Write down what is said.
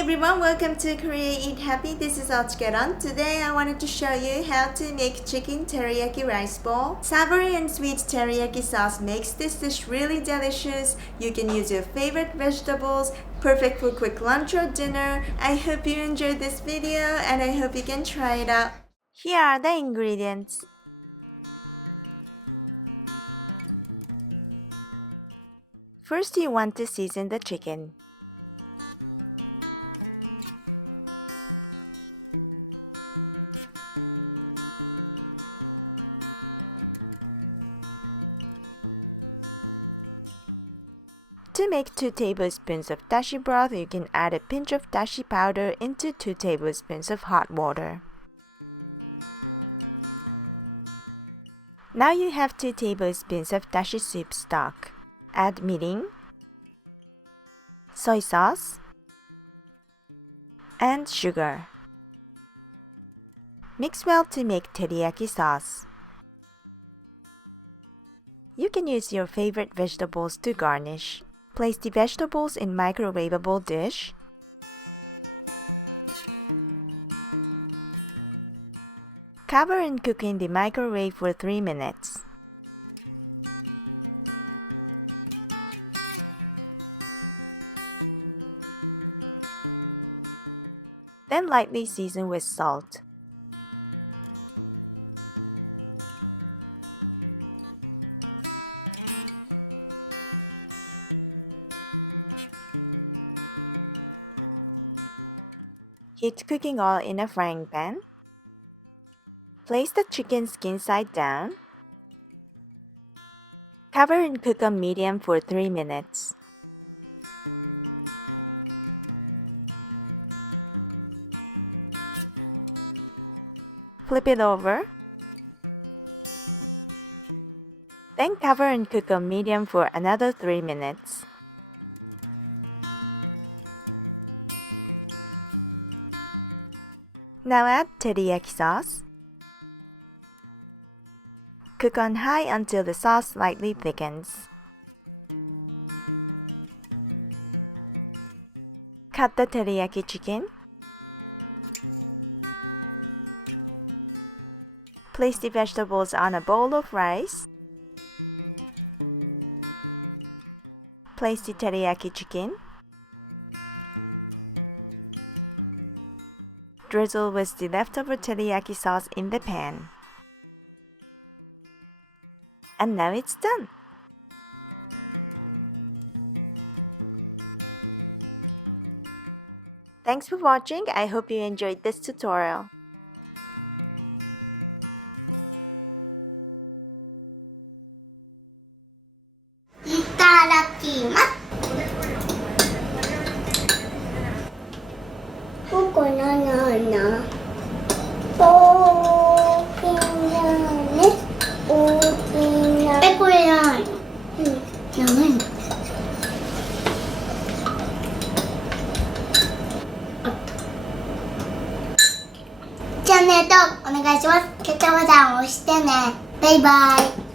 everyone, welcome to Korea Eat Happy. This is OCHIKERON. Today I wanted to show you how to make chicken teriyaki rice bowl. Savory and sweet teriyaki sauce makes this dish really delicious. You can use your favorite vegetables, perfect for quick lunch or dinner. I hope you enjoyed this video and I hope you can try it out. Here are the ingredients. First, you want to season the chicken. To make 2 tablespoons of dashi broth, you can add a pinch of dashi powder into 2 tablespoons of hot water. Now you have 2 tablespoons of dashi soup stock. Add mirin, soy sauce, and sugar. Mix well to make teriyaki sauce. You can use your favorite vegetables to garnish. Place the vegetables in microwavable dish. Cover and cook in the microwave for 3 minutes. Then lightly season with salt. Heat cooking oil in a frying pan. Place the chicken skin side down. Cover and cook on medium for 3 minutes. Flip it over. Then cover and cook on medium for another 3 minutes. Now add teriyaki sauce. Cook on high until the sauce slightly thickens. Cut the teriyaki chicken. Place the vegetables on a bowl of rice. Place the teriyaki chicken. Drizzle with the leftover teriyaki sauce in the pan. And now it's done! Thanks for watching. I hope you enjoyed this tutorial. Itadakimasu. ここななな大きなね大きなこれじゃないのじゃないのあったチャンネル登録お願いします。決定ボタンを押してね。バイバイ。